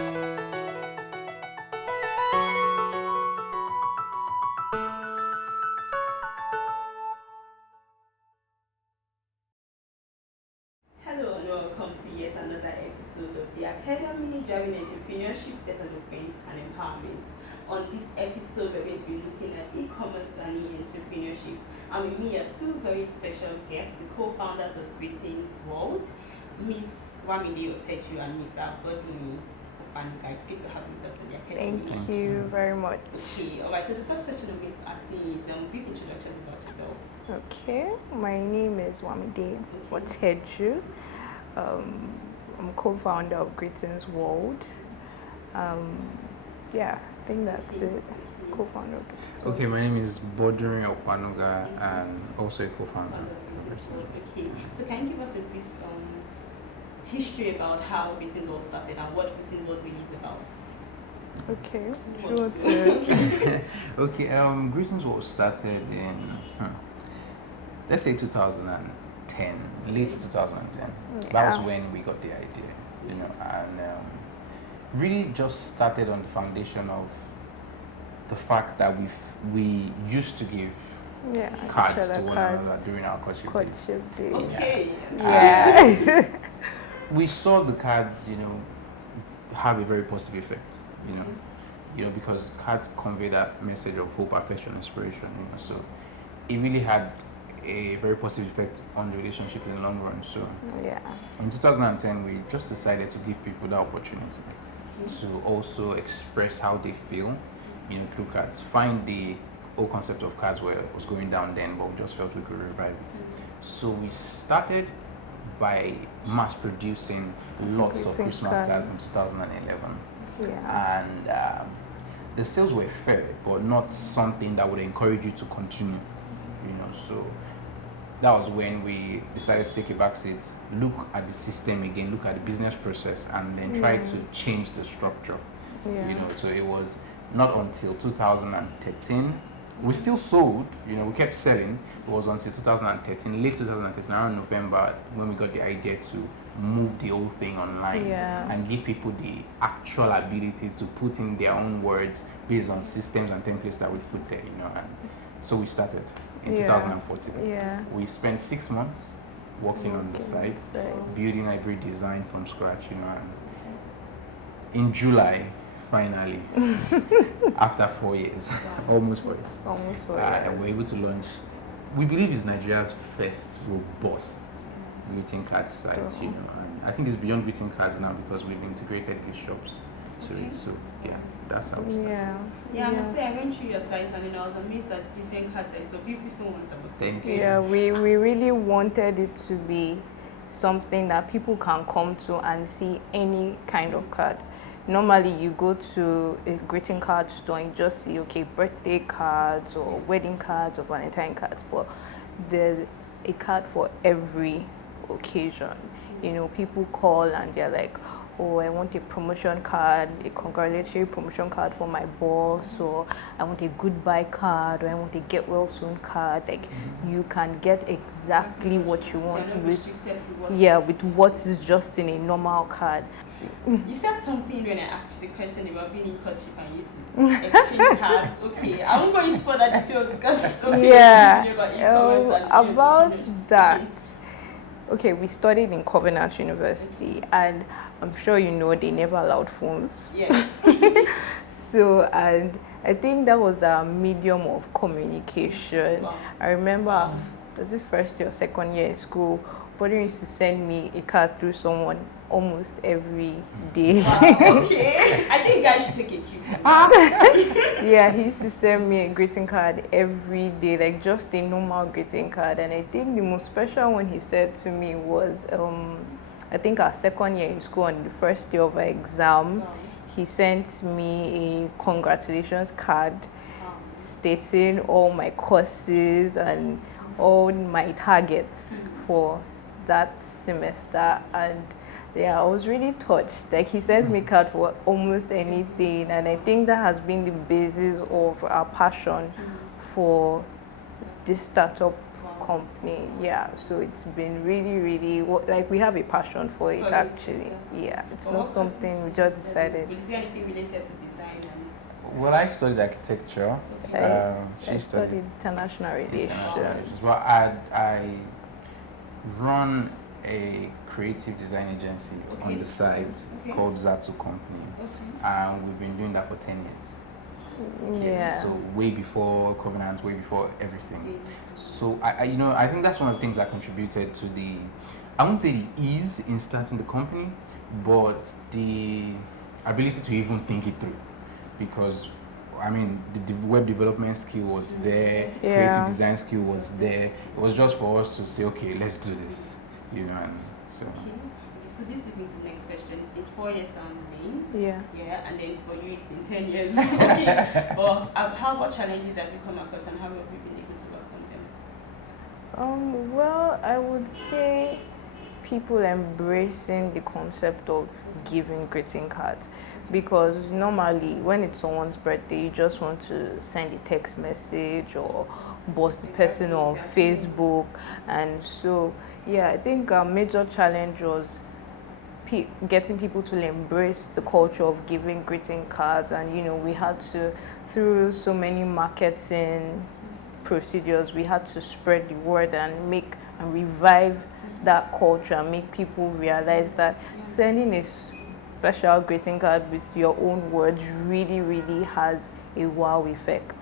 Hello and welcome to yet another episode of the Academy Driving Entrepreneurship Development and Empowerment. On this episode, we're going to be looking at e-commerce and e-entrepreneurship. And with me are two very special guests, the co-founders of Greetings World, Miss Wamide Oteju and Mr. Bodumi Opanuga. It's great to have you with us in the Academy. Thank you very much. Okay, alright, so the first question I'm going to ask you is a brief introduction about yourself. Okay, my name is Wamide Oteju. I'm co-founder of Greetings World. Yeah, I think that's it. Co-founder of Greetings World. Okay, my name is Boduri Opanuga and also a co-founder. Okay, so can you give us a brief history about how Greetings World started and what Greetings World really is about? Okay, sure to. Okay, Greetings World started in, let's say 2010, late 2010. Yeah. That was when we got the idea, you know, and really just started on the foundation of the fact that we used to give Yeah, cards each to other one cards. another during our courtship days. Courtship days. Okay. Yeah. We saw the cards, you know, have a very positive effect, you know, because cards convey that message of hope, affection, inspiration, you know, so it really had a very positive effect on the relationship in the long run. So Yeah. in 2010, we just decided to give people the opportunity to also express how they feel, you know, through cards. Find the whole concept of cards was going down then, but we just felt we could revive it. So we started by mass producing lots of Greeting Christmas cards in 2011. Yeah. And the sales were fair, but not something that would encourage you to continue, you know. So that was when we decided to take a back seat, look at the system again, look at the business process, and then try to change the structure, Yeah. you know. So it was not until 2013 we still sold, you know, we kept selling. It was until 2013, late 2013, around November, when we got the idea to move the whole thing online. Yeah. And give people the actual ability to put in their own words based on systems and templates that we've put there, you know. And so we started in Yeah. 2014. Yeah. We spent 6 months working on the site, building every design from scratch, you know. And in July, finally, after 4 years, almost 4 years, Almost 4 we're able to launch. We believe it's Nigeria's first robust greeting card site, you know. And I think it's beyond greeting cards now because we've integrated gift shops to it. So yeah, that's how we started. Yeah. Yeah, I must say I went through your site and then I was amazed at the different cards. I saw beautiful ones. I was Thank you. Yeah, we really wanted it to be something that people can come to and see any kind of card. Normally you go to a greeting card store and just see, okay, birthday cards or wedding cards or Valentine cards, but there's a card for every occasion. You know, people call and they're like, oh, I want a promotion card, a congratulatory promotion card for my boss, or I want a goodbye card, or I want a get well soon card. Like, you can get exactly what you want with what is just in a normal card. You said something when I asked the question about being in courtship and using exchange cards. Okay, I won't go into further details because Yeah, about e-commerce and about entrepreneurship. that. Okay, we studied in Covenant University, and I'm sure you know they never allowed phones. Yes. So, and I think that was a medium of communication. Wow. I remember, was it first year or second year in school, Buddy used to send me a card through someone almost every day. Wow, okay. I think guys should take a cue from that. Yeah, he used to send me a greeting card every day, like just a normal greeting card. And I think the most special one he said to me was, I think our second year in school, on the first day of our exam, he sent me a congratulations card stating all my courses and all my targets for that semester. And yeah, I was really touched. Like, he sends me card for almost anything, and I think that has been the basis of our passion for this startup company. Yeah, so it's been really like we have a passion for it actually. Yeah, it's not something we just decided. Will you say anything related to design? Well, I studied architecture. I studied international relations. Well, I run a creative design agency on the side called Zatu Company. And we've been doing that for 10 years. Yeah. So way before Covenant, way before everything. So I think that's one of the things that contributed to the, I won't say the ease in starting the company, but the ability to even think it through. Because I mean, the web development skill was there, creative design skill was there. It was just for us to say, okay, let's do this, and so. So this brings me to the next question. It's been 4 years down the lane. Yeah. And then for you, it's been 10 years. Okay. But what challenges have you come across, and how have you been able to overcome them? Well, I would say people embracing the concept of giving greeting cards, because normally when it's someone's birthday you just want to send a text message or post the person on Facebook, and so I think our major challenge was getting people to embrace the culture of giving greeting cards, and we had to, through so many marketing procedures, we had to spread the word and make and revive that culture and make people realize that sending a special greeting card with your own words really has a wow effect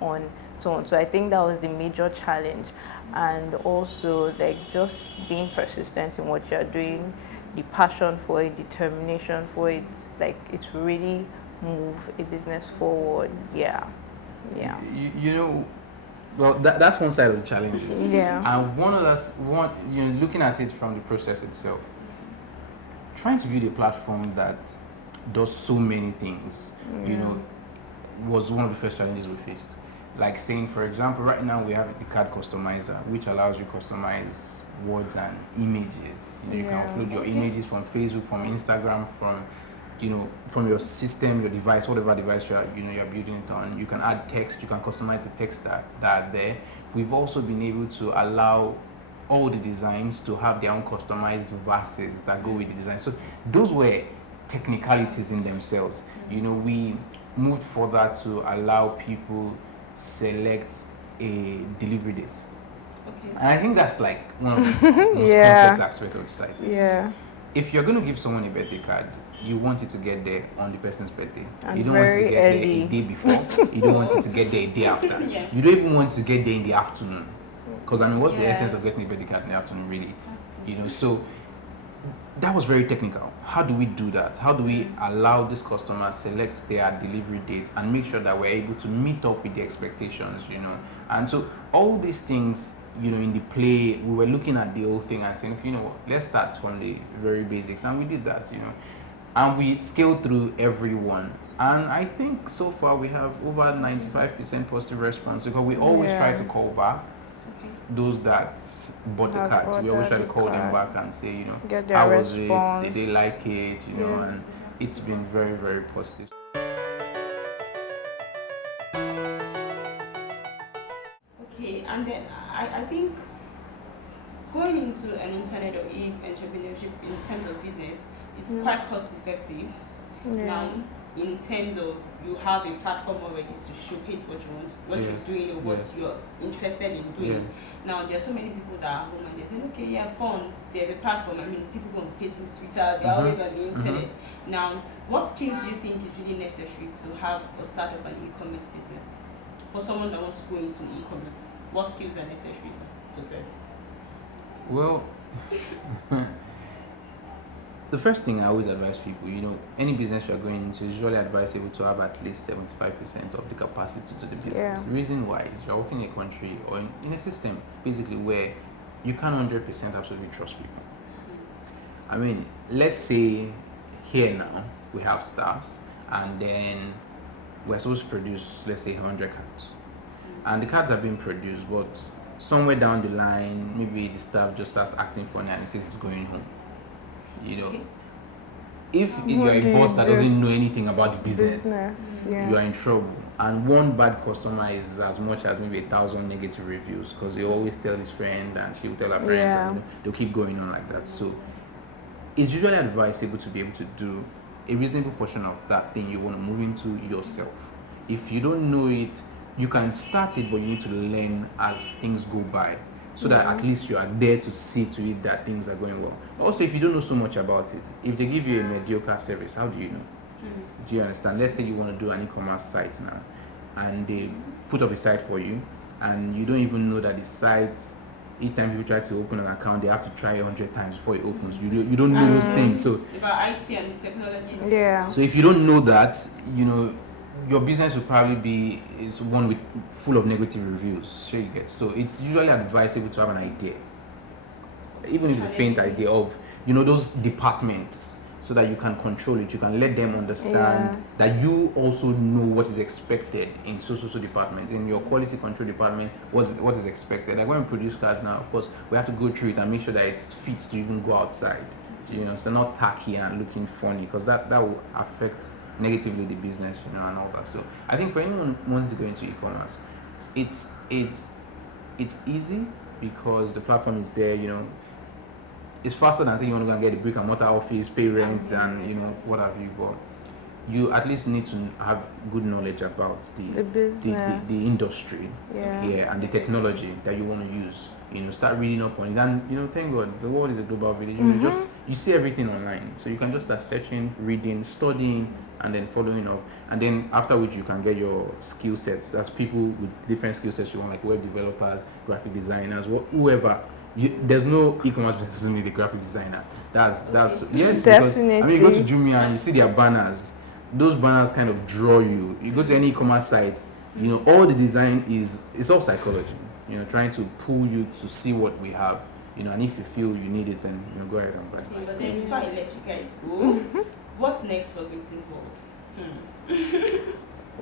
on someone. So I think that was the major challenge, and also like just being persistent in what you're doing, the passion for it, determination for it, like it really move a business forward. Well, that's one side of the challenges. And one of us, looking at it from the process itself, trying to build a platform that does so many things, was one of the first challenges we faced. Like saying, for example, right now we have the card customizer, which allows you to customize words and images. You can upload your images from Facebook, from Instagram, from your system, your device, whatever device you're building it on. You can add text, you can customize the text that are there. We've also been able to allow all the designs to have their own customized verses that go with the design. So those were technicalities in themselves. We moved further to allow people select a delivery date. And I think that's like one of the most complex aspects of the site. If you're going to give someone a birthday card, you want it to get there on the person's birthday. And you don't want it to get there a day before. You don't want it to get there a day after. You don't even want to get there in the afternoon. Because what's the essence of getting a birthday card in the afternoon, really? So that was very technical. How do we do that? How do we allow this customer select their delivery date and make sure that we're able to meet up with the expectations, And so all these things, in the play, we were looking at the whole thing and saying, let's start from the very basics. And we did that, And we scaled through everyone. And I think so far we have over 95% positive response, because we always try to call back those that bought the cards. We always try to call them back and say, how was it? Did they like it? And it's been very, very positive. Okay, and then I think going into an internet or entrepreneurship in terms of business, it's quite cost effective. Now, in terms of you have a platform already to showcase what you want, what you're doing, or what you're interested in doing. Now, there are so many people that are home and they're saying, okay, funds, there's a platform. I mean, people go on Facebook, Twitter, they're always on the internet. Now, what skills do you think is really necessary to have or start up an e-commerce business? For someone that wants to go into e-commerce, what skills are necessary to possess? Well, the first thing I always advise people, any business you're going into, is usually advisable to have at least 75% of the capacity to do the business. The reason why is you're working in a country or in a system, basically, where you can't 100% absolutely trust people. I mean, let's say here now, we have staffs, and then we're supposed to produce, let's say, 100 cards. And the cards are being produced, but somewhere down the line, maybe the staff just starts acting funny and says it's going home. if you're What a do boss you that do? doesn't know anything about the business, Yeah. you are in trouble. And one bad customer is as much as maybe 1,000 negative reviews, because they always tell his friend and she will tell her friends, Yeah. and they'll keep going on like that. So it's usually advisable to be able to do a reasonable portion of that thing you want to move into yourself. If you don't know it, you can start it, but you need to learn as things go by, so that at least you are there to see to it that things are going well. Also, if you don't know so much about it, if they give you a mediocre service, how do you know? Do you understand? Let's say you want to do an e-commerce site now, and they put up a site for you, and you don't even know that the site, each time people try to open an account, they have to try 100 times before it opens. You don't know those things. So about IT and the technology. Yeah. so if you don't know that, your business will probably is one with full of negative reviews. Sure you get. So it's usually advisable to have an idea, even if it's a faint idea of those departments, so that you can control it. You can let them understand that you also know what is expected in so departments. In your quality control department, what is expected. Like when we produce cars now, of course, we have to go through it and make sure that it's fit to even go outside. So not tacky and looking funny, because that will affect negatively the business, and all that. So I think for anyone wanting to go into e-commerce, it's easy because the platform is there. It's faster than saying you want to go and get a brick and mortar office, pay rent, and what have you. But you at least need to have good knowledge about the business, the industry, and the technology that you want to use. Start reading up on it, and thank God the world is a global village. You see everything online, so you can just start searching, reading, studying, and then following up. And then after which you can get your skill sets. That's people with different skill sets you want, like web developers, graphic designers, whoever. There's no e-commerce business doesn't need a graphic designer. That's yes, definitely. Because you go to Jumia and you see their banners. Those banners kind of draw you. You go to any e-commerce site, all the design it's all psychology. Trying to pull you to see what we have. And if you feel you need it, then go ahead and buy it. But then before I let you guys go, what's next for Greetings World?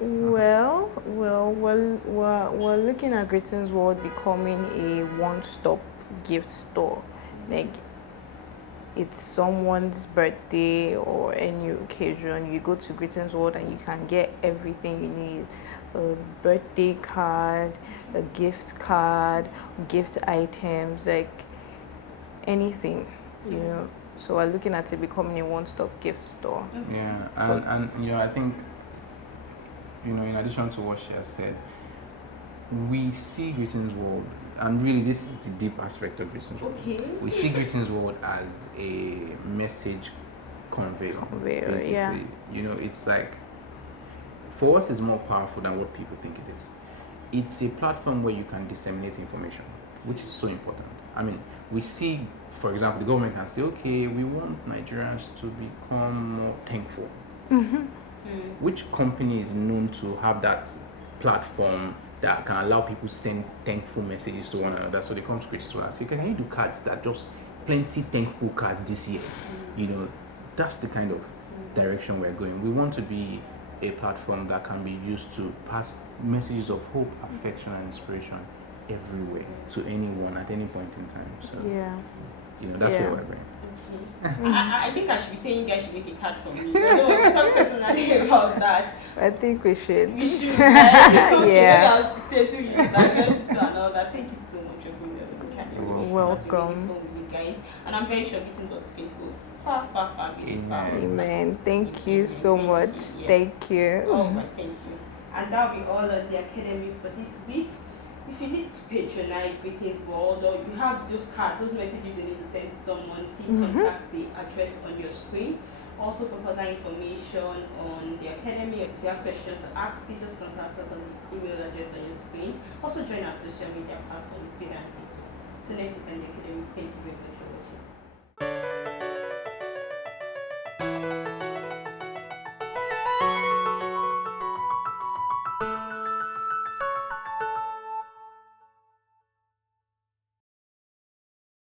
Well, we're looking at Greetings World becoming a one-stop gift store. Like, it's someone's birthday or any occasion, you go to Greetings World and you can get everything you need. A birthday card, a gift card, gift items, like anything, So we're looking at it becoming a one-stop gift store. Yeah, and I think, in addition to what she has said, we see Greetings World, and really this is the deep aspect of Greetings World. Okay. We see Greetings World as a message conveyor. Basically. Yeah. It's like, for us, it's more powerful than what people think it is. It's a platform where you can disseminate information, which is so important. I mean, we see, for example, the government can say, okay, we want Nigerians to become more thankful. Which company is known to have that platform that can allow people to send thankful messages to one another? So they come to Greetings World and say, can you do cards that just plenty thankful cards this year? That's the kind of direction we're going. We want to be a platform that can be used to pass messages of hope, affection, and inspiration everywhere to anyone at any point in time. So that's where we're going. I think I should be saying you guys should make a card for me. I don't want to talk personally about that. I think we should. We should. Yeah. I'll say to you, and all that. Thank you so much for being there. Welcome. With you guys, and I'm very sure Greetings World space will far really far. Amen. Thank you so much. Thank you. Oh, but thank you. And that'll be all on the academy for this week. If you need to patronize Greetings World, or you have those cards, those messages you need to send to someone, please contact the address on your screen. Also, for further information on the academy, if you have questions to ask, please just contact us on the email address on your screen. Also, join our social media platforms, Twitter and Facebook. So next week on the academy, thank you very much for watching.